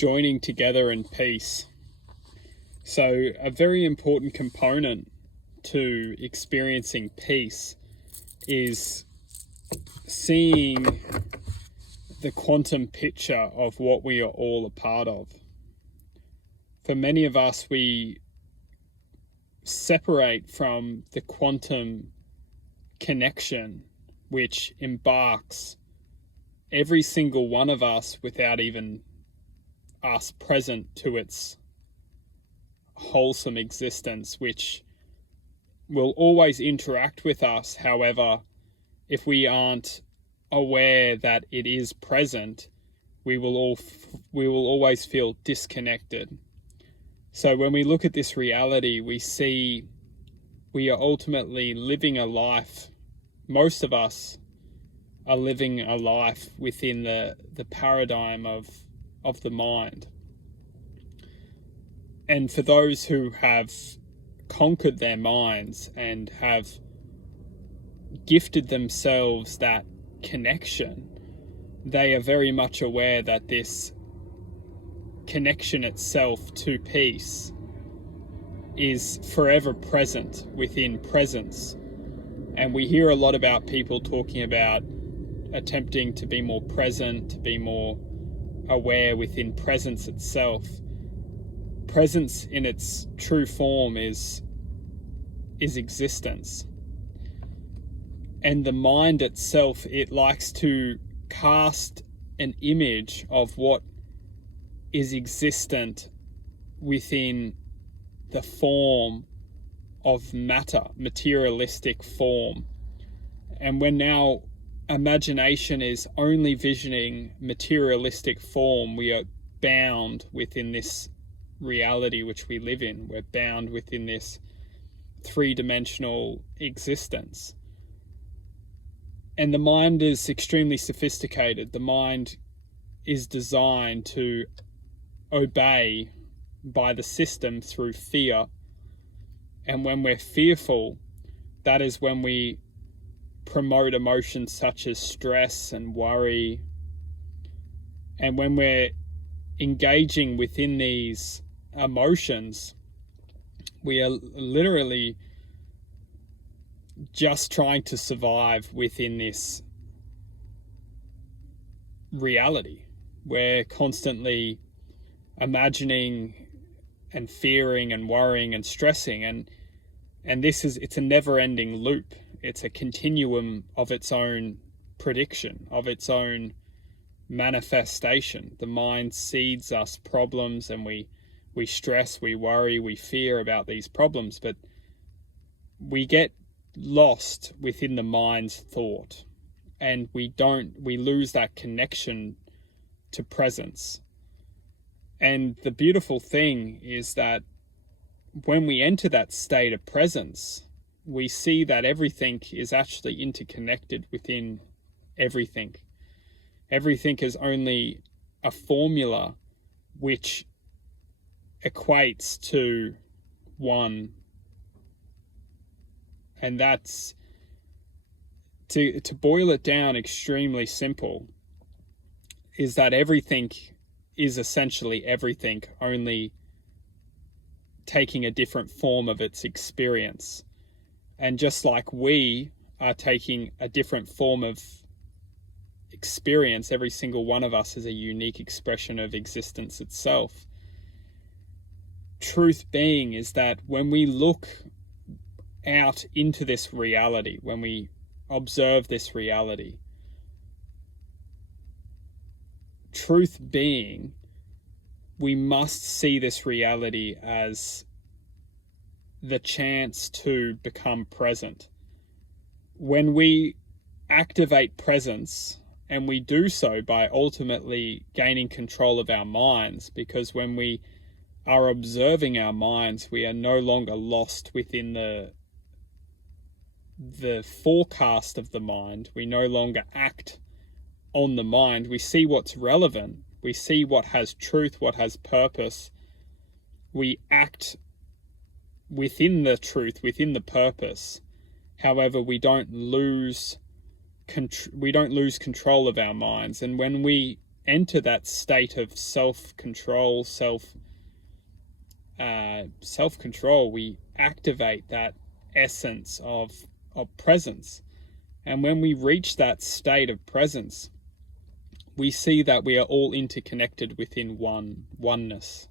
joining together in peace. So a very important component to experiencing peace is seeing the quantum picture of what we are all a part of. For many of us, we separate from the quantum connection which embarks every single one of us without even us present to its wholesome existence, which will always interact with us. However, if we aren't aware that it is present, we will always feel disconnected. So when we look at this reality, we see we are ultimately living a life. Most of us are living a life within the paradigm of the mind. And for those who have conquered their minds and have gifted themselves that connection, they are very much aware that this connection itself to peace is forever present within presence. And we hear a lot about people talking about attempting to be more present, to be more aware within presence itself. Presence in its true form is existence. And the mind itself, it likes to cast an image of what is existent within the form of matter, materialistic form. And when now imagination is only visioning materialistic form, we are bound within this reality which we live in. We're bound within this three-dimensional existence. And the mind is extremely sophisticated. The mind is designed to obey by the system through fear. And when we're fearful, that is when we promote emotions such as stress and worry. And when we're engaging within these emotions, we are literally just trying to survive within this reality. We're constantly imagining and fearing and worrying and stressing, and it's a never-ending loop. It's a continuum of its own prediction, of its own manifestation. The mind seeds us problems, and we stress, we worry, we fear about these problems, but we get lost within the mind's thought, and we lose that connection to presence. And the beautiful thing is that when we enter that state of presence, we see that everything is actually interconnected within everything. Everything is only a formula which equates to one. And that's, to boil it down extremely simple, is that everything is essentially everything, only taking a different form of its experience. And just like we are taking a different form of experience, every single one of us is a unique expression of existence itself. Truth being is that when we look out into this reality, when we observe this reality, truth being, we must see this reality as the chance to become present. When we activate presence, and we do so by ultimately gaining control of our minds, because when we are observing our minds, we are no longer lost within the forecast of the mind. We no longer act on the mind. We see what's relevant. We see what has truth, what has purpose. We act within the truth, within the purpose. However, we don't lose control of our minds. And when we enter that state of self-control, self-control, we activate that essence of presence. And when we reach that state of presence, we see that we are all interconnected within oneness.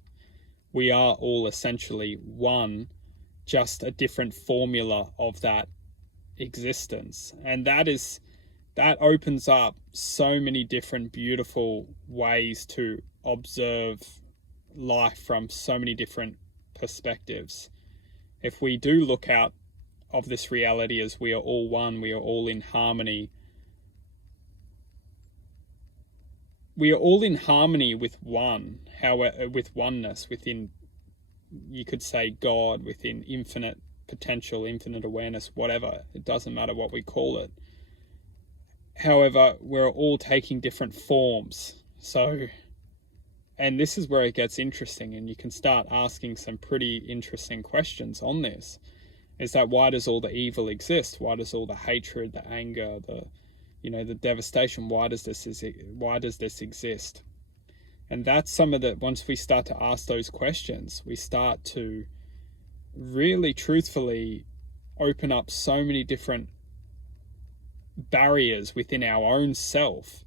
We are all essentially one, just a different formula of that existence. And that opens up so many different beautiful ways to observe life from so many different perspectives. If we do look out of this reality as we are all one, we are all in harmony. We are all in harmony with with oneness, within, you could say, God, within infinite potential, infinite awareness, whatever. It doesn't matter what we call it. However, we're all taking different forms. And this is where it gets interesting, and you can start asking some pretty interesting questions on this. Is that, why does all the evil exist? Why does all the hatred, the anger, the devastation, why does this exist? And that's some of the, once we start to ask those questions, we start to really truthfully open up so many different barriers within our own self,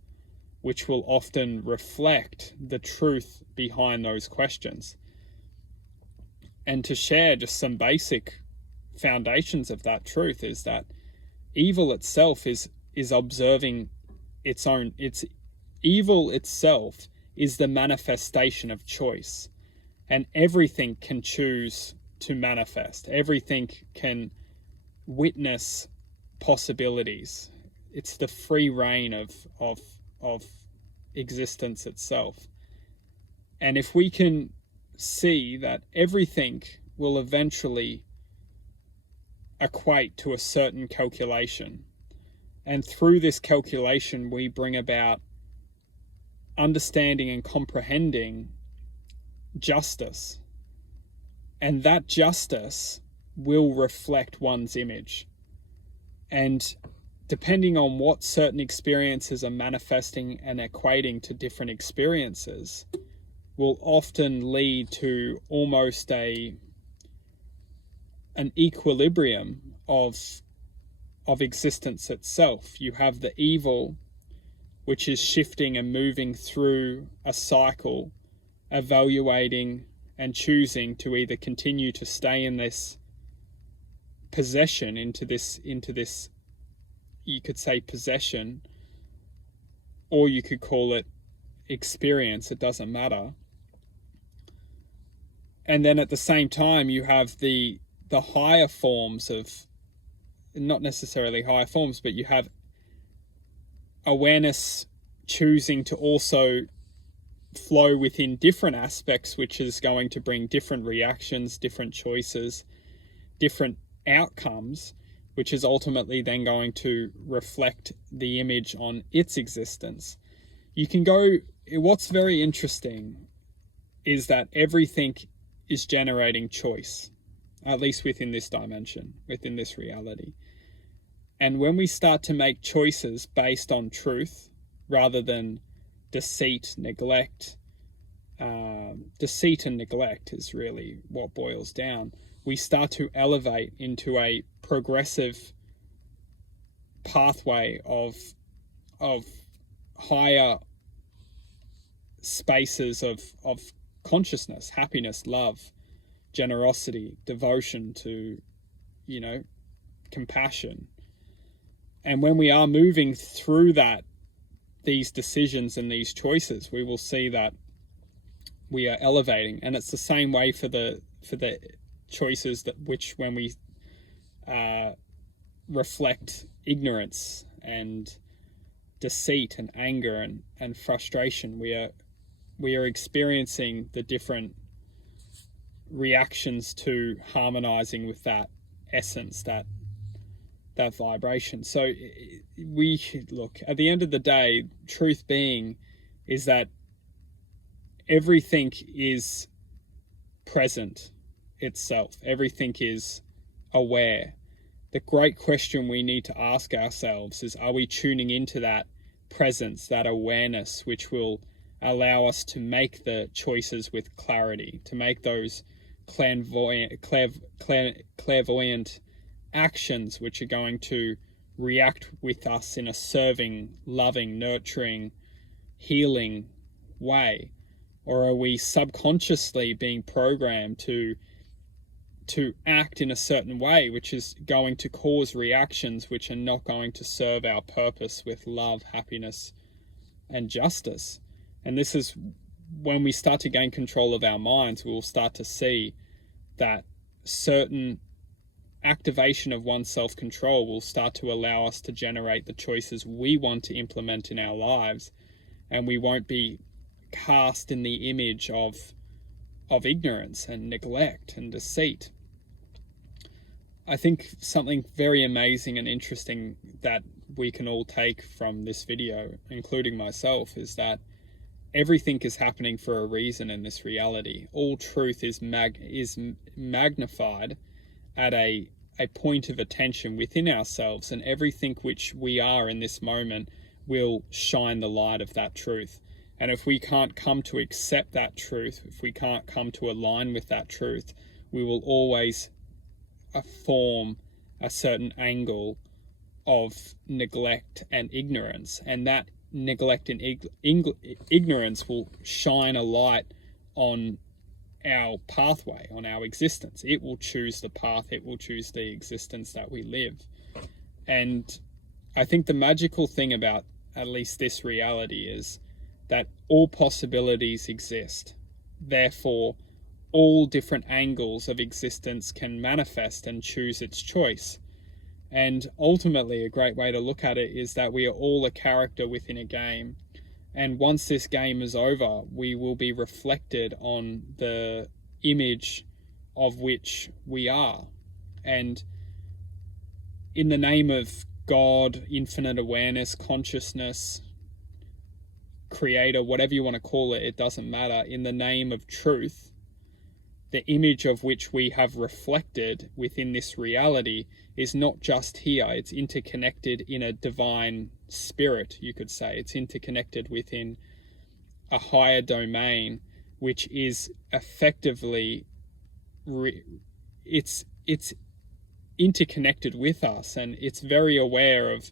which will often reflect the truth behind those questions. And to share just some basic foundations of that truth is that evil itself is observing its own. Evil itself is the manifestation of choice, and everything can choose to manifest. Everything can witness possibilities. It's the free reign of existence itself. And if we can see that everything will eventually equate to a certain calculation, and through this calculation we bring about understanding and comprehending justice, and that justice will reflect one's image. And depending on what certain experiences are manifesting and equating to different experiences, will often lead to almost an equilibrium of existence itself. You have the evil, which is shifting and moving through a cycle, evaluating and choosing to either continue to stay in this possession, into this you could say possession, or you could call it experience, it doesn't matter. And then at the same time you have the higher forms of, not necessarily higher forms, but you have awareness choosing to also flow within different aspects, which is going to bring different reactions, different choices, different outcomes, which is ultimately then going to reflect the image on its existence. You can go, what's very interesting is that everything is generating choice, at least within this dimension, within this reality. And when we start to make choices based on truth rather than deceit, neglect, deceit and neglect is really what boils down. We start to elevate into a progressive pathway of higher spaces of consciousness, happiness, love, generosity, devotion to, compassion. And when we are moving through these decisions and these choices, we will see that we are elevating. And it's the same way for the choices which when we reflect ignorance and deceit and anger and frustration, we are experiencing the different reactions to harmonizing with that essence, that vibration. So we look, at the end of the day, truth being is that everything is present itself. Everything is aware. The great question we need to ask ourselves is, are we tuning into that presence, that awareness, which will allow us to make the choices with clarity, to make those clairvoyant actions which are going to react with us in a serving, loving, nurturing, healing way? Or are we subconsciously being programmed to act in a certain way, which is going to cause reactions which are not going to serve our purpose with love, happiness, and justice? And this is when we start to gain control of our minds, we'll start to see that certain activation of one's self-control will start to allow us to generate the choices we want to implement in our lives, and we won't be cast in the image of ignorance and neglect and deceit. I think something very amazing and interesting that we can all take from this video, including myself, is that everything is happening for a reason in this reality. All truth is magnified at a point of attention within ourselves, and everything which we are in this moment will shine the light of that truth. And if we can't come to accept that truth, if we can't come to align with that truth, we will always form a certain angle of neglect and ignorance. And that neglect and ignorance will shine a light on our pathway, on our existence. It will choose the path, it will choose the existence that we live. And I think the magical thing about at least this reality is that all possibilities exist. Therefore, all different angles of existence can manifest and choose its choice. And ultimately, a great way to look at it is that we are all a character within a game. And once this game is over, we will be reflected on the image of which we are. And in the name of God, infinite awareness, consciousness, creator, whatever you want to call it, it doesn't matter. In the name of truth, the image of which we have reflected within this reality is not just here, it's interconnected in a divine spirit, you could say. It's interconnected within a higher domain, which is effectively, it's interconnected with us, and it's very aware of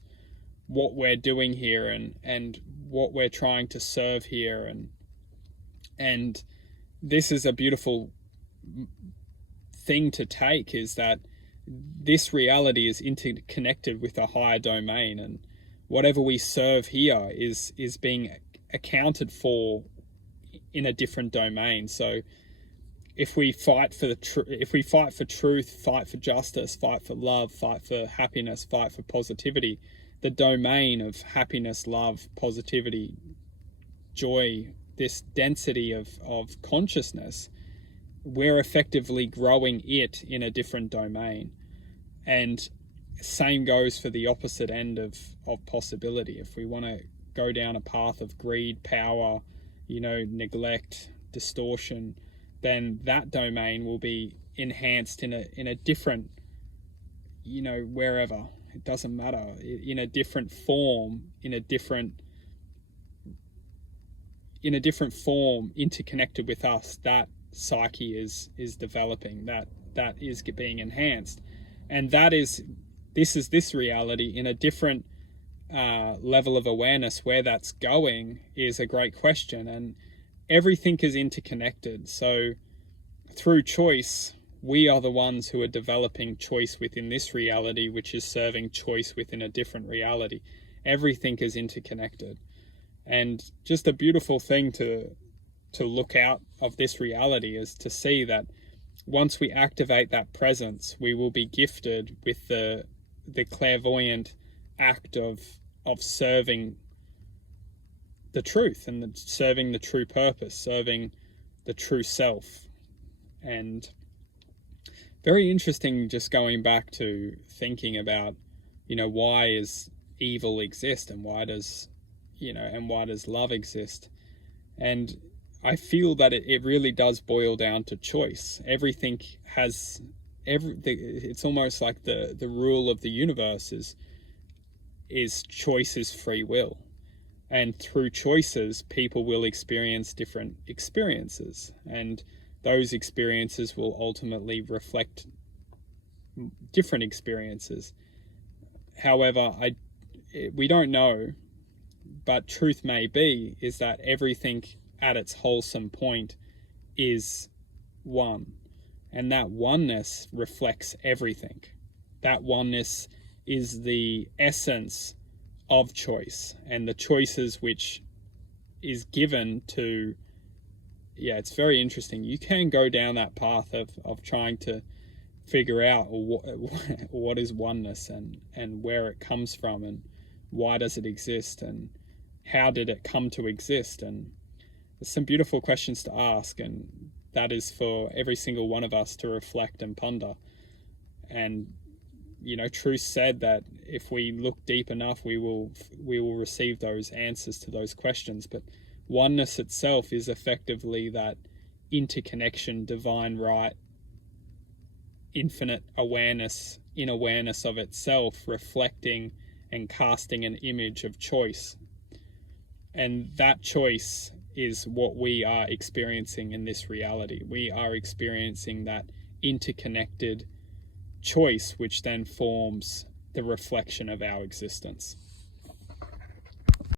what we're doing here and what we're trying to serve here. And this is a beautiful thing to take, is that this reality is interconnected with a higher domain, and whatever we serve here is being accounted for in a different domain. So if we fight for if we fight for truth, fight for justice, fight for love, fight for happiness, fight for positivity, the domain of happiness, love, positivity, joy, this density of consciousness, we're effectively growing it in a different domain. And same goes for the opposite end of possibility. If we want to go down a path of greed, power, neglect, distortion, then that domain will be enhanced in a different, wherever, it doesn't matter, in a different form, in a different form, interconnected with us. That psyche is developing, that is being enhanced. And this is this reality in a different level of awareness. Where that's going is a great question, and everything is interconnected. So through choice, we are the ones who are developing choice within this reality, which is serving choice within a different reality. Everything is interconnected, and just a beautiful thing to look out of this reality is to see that once we activate that presence, we will be gifted with the clairvoyant act of serving the truth and serving the true purpose, serving the true self. And very interesting, just going back to thinking about, why is evil exist, and why does love exist? And I feel that it really does boil down to choice. Everything has it's almost like the rule of the universe is choice is free will. And through choices, people will experience different experiences, and those experiences will ultimately reflect different experiences. However, we don't know, but truth may be is that everything at its wholesome point is one, and that oneness reflects everything. That oneness is the essence of choice, and the choices which is given to, it's very interesting. You can go down that path of trying to figure out what is oneness, and where it comes from, and why does it exist, and how did it come to exist. And there's some beautiful questions to ask, and that is for every single one of us to reflect and ponder. And Truth said that if we look deep enough, we will receive those answers to those questions. But oneness itself is effectively that interconnection, divine right, infinite awareness in awareness of itself, reflecting and casting an image of choice. And that choice is what we are experiencing in this reality. We are experiencing that interconnected choice, which then forms the reflection of our existence.